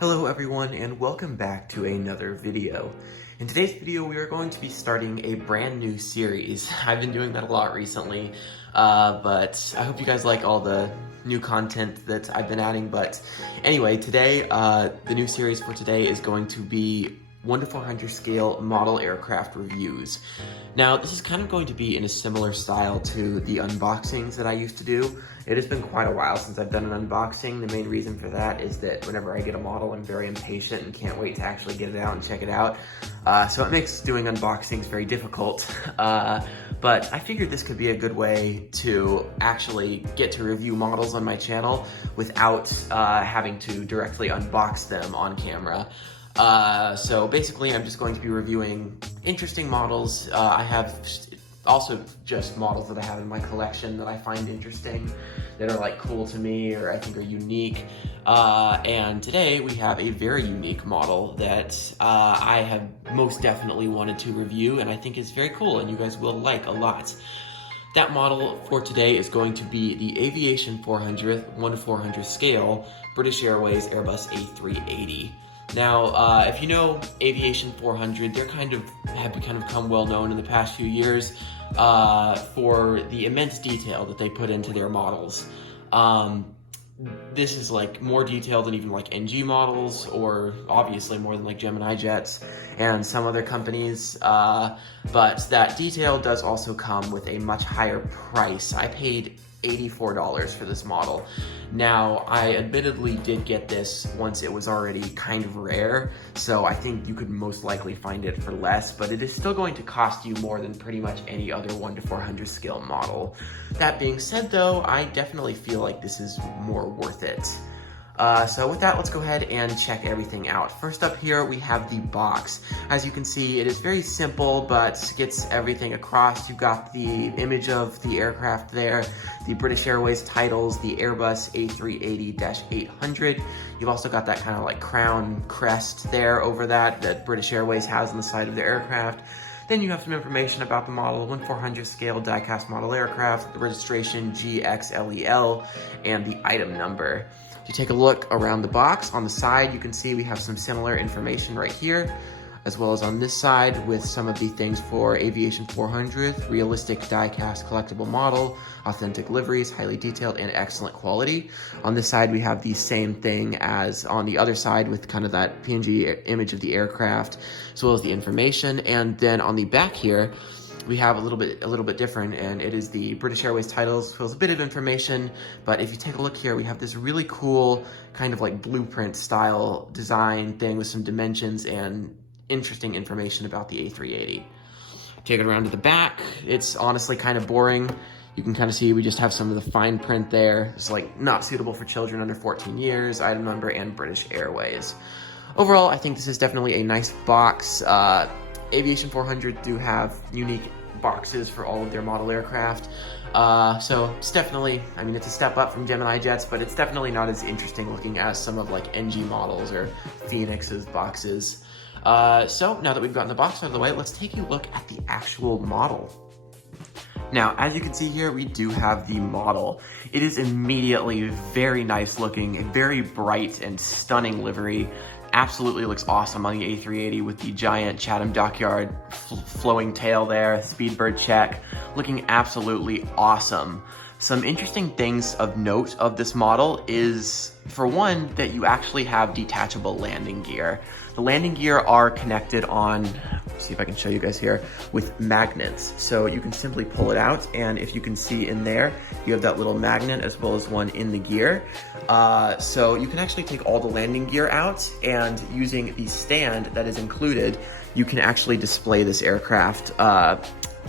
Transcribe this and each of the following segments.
Hello everyone and welcome back to another video. In today's video we are going to be starting a brand new series. I've been doing that a lot recently, but I hope you guys like all the new content that I've been adding. But anyway, today, the new series for today is going to be 1 to 400 scale model aircraft reviews. Now, this is kind of going to be in a similar style to the unboxings that I used to do. It has been quite a while since I've done an unboxing. The main reason for that is that whenever I get a model, I'm very impatient and can't wait to actually get it out and check it out. So it makes doing unboxings very difficult. But I figured this could be a good way to actually get to review models on my channel without having to directly unbox them on camera. So basically I'm just going to be reviewing interesting models. I have also just models that I have in my collection that I find interesting, that are like cool to me or I think are unique. And today we have a very unique model that I have most definitely wanted to review and I think is very cool and you guys will like a lot. That model for today is going to be the Aviation400 1 to 400 scale British Airways Airbus A380. Now, if you know Aviation400, they're have become well known in the past few years for the immense detail that they put into their models. This is like more detailed than even like NG models, or obviously more than like Gemini jets and some other companies. But that detail does also come with a much higher price. I paid $84 for this model. Now, I admittedly did get this once it was already kind of rare, so I think you could most likely find it for less, but it is still going to cost you more than pretty much any other 1 to 400 scale model. That being said though, I definitely feel like this is more worth it. So with that, let's go ahead and check everything out. First up here, we have the box. As you can see, it is very simple, but gets everything across. You've got the image of the aircraft there, the British Airways titles, the Airbus A380-800. You've also got that kind of like crown crest there over that British Airways has on the side of the aircraft. Then you have some information about the model, 1 to 400 scale die-cast model aircraft, the registration GXLEL, and the item number. If you take a look around the box, on the side you can see we have some similar information right here, as well as on this side with some of the things for Aviation400, realistic die-cast collectible model, authentic liveries, highly detailed and excellent quality. On this side we have the same thing as on the other side with kind of that PNG image of the aircraft, as well as the information. And then on the back here, we have a little bit different, and it is the British Airways titles, fills a bit of information, but if you take a look here, we have this really cool kind of like blueprint style design thing with some dimensions and interesting information about the A380. Take it around to the back, it's honestly kind of boring. You can kind of see we just have some of the fine print there. It's like not suitable for children under 14 years, item number, and British Airways. Overall, I think this is definitely a nice box. Aviation400 do have unique boxes for all of their model aircraft. So it's definitely, I mean, it's a step up from Gemini jets, but it's definitely not as interesting looking as some of like NG models or Phoenix's boxes. So now that we've gotten the box out of the way, let's take a look at the actual model. Now, as you can see here, we do have the model. It is immediately very nice looking, a very bright and stunning livery. Absolutely looks awesome on the A380 with the giant Chatham Dockyard flowing tail there, Speedbird check, looking absolutely awesome. Some interesting things of note of this model is, for one, that you actually have detachable landing gear. The landing gear are connected on, see if I can show you guys here, with magnets. So you can simply pull it out, and if you can see in there, you have that little magnet as well as one in the gear. So you can actually take all the landing gear out, and using the stand that is included, you can actually display this aircraft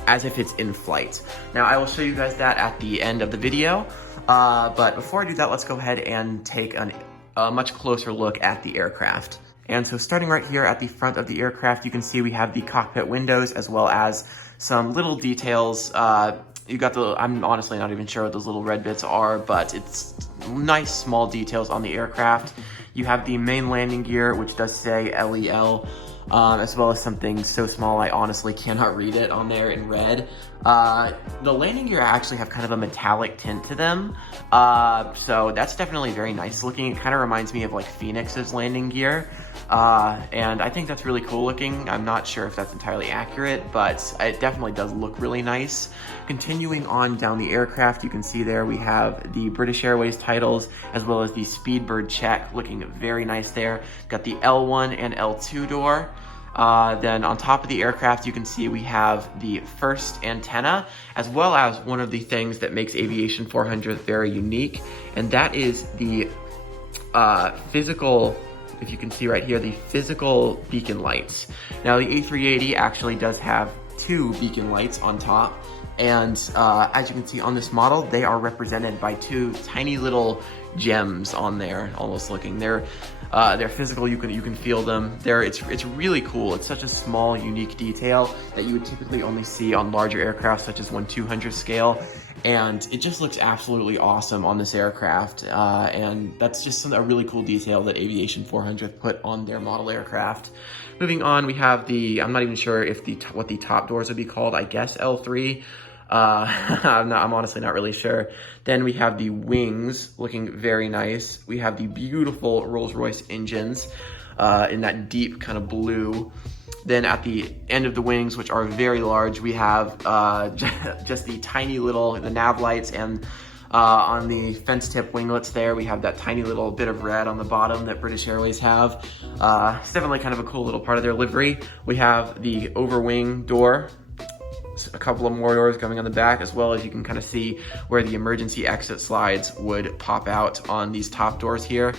as if it's in flight. Now, I will show you guys that at the end of the video, but before I do that, let's go ahead and take a much closer look at the aircraft. And so starting right here at the front of the aircraft, you can see we have the cockpit windows as well as some little details. You got the, I'm honestly not even sure what those little red bits are, but it's nice small details on the aircraft. You have the main landing gear, which does say LEL, as well as something so small I honestly cannot read it on there in red. The landing gear actually have kind of a metallic tint to them, so that's definitely very nice looking. It kind of reminds me of like Phoenix's landing gear, and I think that's really cool looking. I'm not sure if that's entirely accurate, but it definitely does look really nice. Continuing on down the aircraft, you can see there we have the British Airways titles as well as the Speedbird check, looking very nice there. Got the L1 and L2 door. Then on top of the aircraft, you can see we have the first antenna, as well as one of the things that makes Aviation400 very unique, and that is the physical, if you can see right here, the physical beacon lights. Now the A380 actually does have 2 beacon lights on top, and as you can see on this model, they are represented by 2 tiny little gems on there, almost looking. They're physical, you can feel them. It's really cool. It's such a small, unique detail that you would typically only see on larger aircraft such as 1/200 scale. And it just looks absolutely awesome on this aircraft. And that's just a really cool detail that Aviation400 put on their model aircraft. Moving on, we have I'm not even sure if what the top doors would be called, I guess L3. I'm honestly not really sure. Then we have the wings looking very nice. We have the beautiful Rolls-Royce engines in that deep kind of blue. Then at the end of the wings, which are very large, we have just the tiny little, the nav lights, and on the fence tip winglets there, we have that tiny little bit of red on the bottom that British Airways have. It's definitely kind of a cool little part of their livery. We have the overwing door, a couple of more doors coming on the back, as well as you can kind of see where the emergency exit slides would pop out on these top doors here.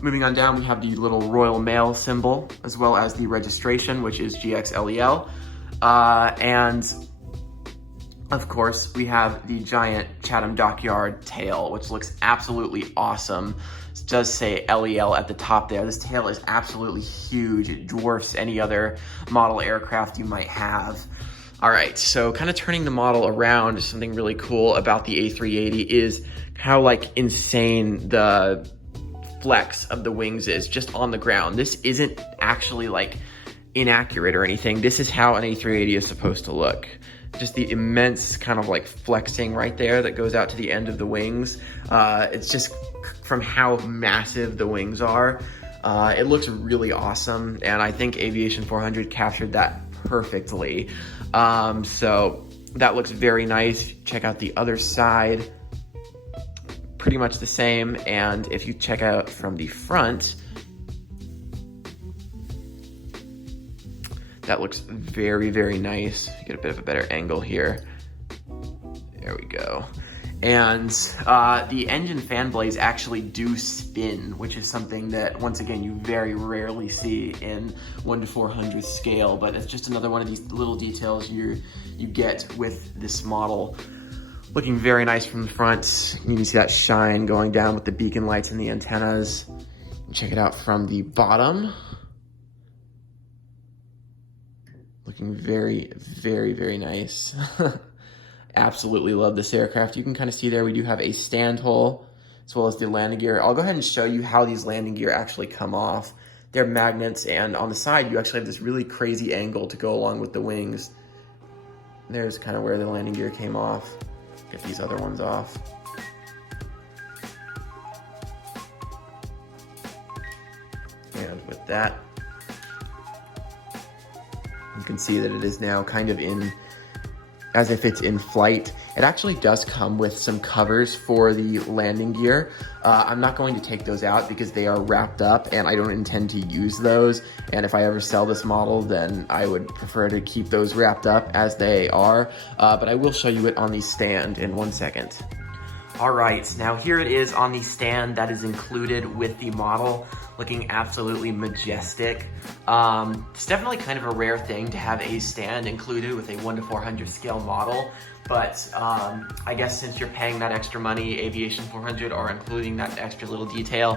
Moving on down, we have the little Royal Mail symbol, as well as the registration, which is GXLEL. And of course, we have the giant Chatham Dockyard tail, which looks absolutely awesome. It does say LEL at the top there. This tail is absolutely huge. It dwarfs any other model aircraft you might have. All right, so kind of turning the model around, something really cool about the A380 is how like insane the flex of the wings is just on the ground. This isn't actually like inaccurate or anything. This is how an A380 is supposed to look. Just the immense kind of like flexing right there that goes out to the end of the wings. It's just from how massive the wings are. It looks really awesome, and I think Aviation400 captured that perfectly. So that looks very nice. Check out the other side. Pretty much the same, and if you check out from the front, that looks very, very nice. Get a bit of a better angle here. There we go. And the engine fan blades actually do spin, which is something that, once again, you very rarely see in 1/400 scale, but it's just another one of these little details you get with this model. Looking very nice from the front. You can see that shine going down with the beacon lights and the antennas. Check it out from the bottom. Looking very, very, very nice. Absolutely love this aircraft. You can kind of see there we do have a stand hole as well as the landing gear. I'll go ahead and show you how these landing gear actually come off. They're magnets, and on the side you actually have this really crazy angle to go along with the wings. There's kind of where the landing gear came off. Get these other ones off. And with that, you can see that it is now kind of in, as if it's in flight. It actually does come with some covers for the landing gear. I'm not going to take those out because they are wrapped up and I don't intend to use those. And if I ever sell this model, then I would prefer to keep those wrapped up as they are. But I will show you it on the stand in 1 second. All right, now here it is on the stand that is included with the model, looking absolutely majestic. It's definitely kind of a rare thing to have a stand included with a 1/400 scale model, but I guess since you're paying that extra money, Aviation400 are including that extra little detail.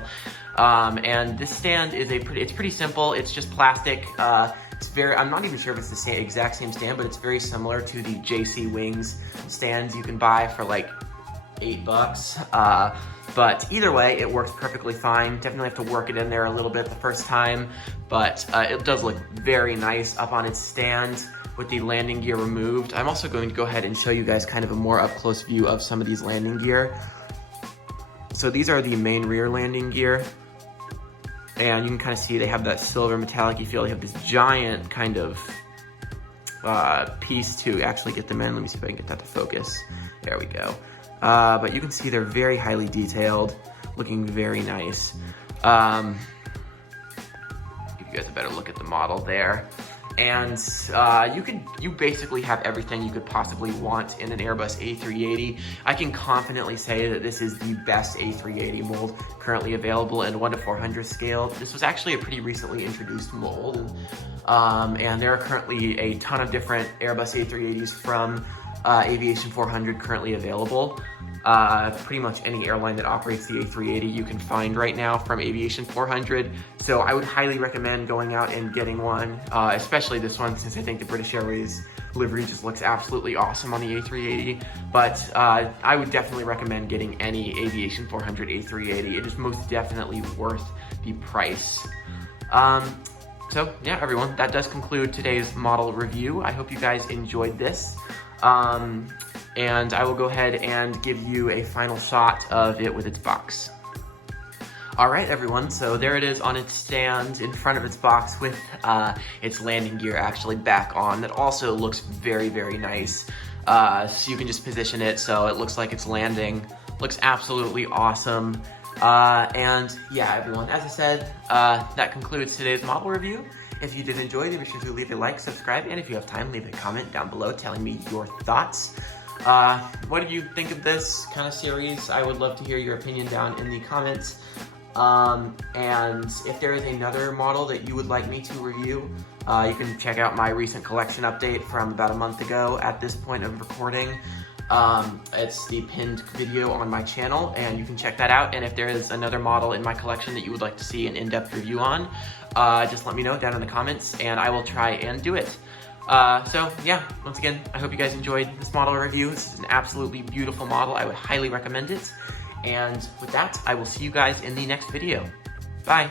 And this stand is it's pretty simple. It's just plastic. I'm not even sure if it's the exact same stand, but it's very similar to the JC Wings stands you can buy for like $8. But either way, it works perfectly fine. Definitely have to work it in there a little bit the first time, but it does look very nice up on its stand. with the landing gear removed. I'm also going to go ahead and show you guys kind of a more up close view of some of these landing gear. So these are the main rear landing gear. And you can kind of see they have that silver metallic-y feel. They have this giant kind of piece to actually get them in. Let me see if I can get that to focus. There we go. But you can see they're very highly detailed, looking very nice. Give you guys a better look at the model there. And you basically have everything you could possibly want in an Airbus A380. I can confidently say that this is the best A380 mold currently available in 1:400 scale. This was actually a pretty recently introduced mold, and there are currently a ton of different Airbus A380s from Aviation400 currently available. Pretty much any airline that operates the A380 you can find right now from Aviation400. So I would highly recommend going out and getting one, especially this one, since I think the British Airways livery just looks absolutely awesome on the A380. But I would definitely recommend getting any Aviation400 A380. It is most definitely worth the price. So yeah, everyone, that does conclude today's model review. I hope you guys enjoyed this. And I will go ahead and give you a final shot of it with its box. All right, everyone, so there it is on its stand in front of its box with its landing gear actually back on. That also looks very, very nice. So you can just position it so it looks like it's landing. Looks absolutely awesome. And yeah, everyone, as I said, that concludes today's model review. If you did enjoy it, be sure to leave a like, subscribe, and if you have time, leave a comment down below telling me your thoughts. What did you think of this kind of series? I would love to hear your opinion down in the comments. And if there is another model that you would like me to review, you can check out my recent collection update from about a month ago at this point of recording. It's the pinned video on my channel, and you can check that out. And if there is another model in my collection that you would like to see an in-depth review on, just let me know down in the comments, and I will try and do it. So yeah, once again, I hope you guys enjoyed this model review. This is an absolutely beautiful model. I would highly recommend it. And with that, I will see you guys in the next video. Bye.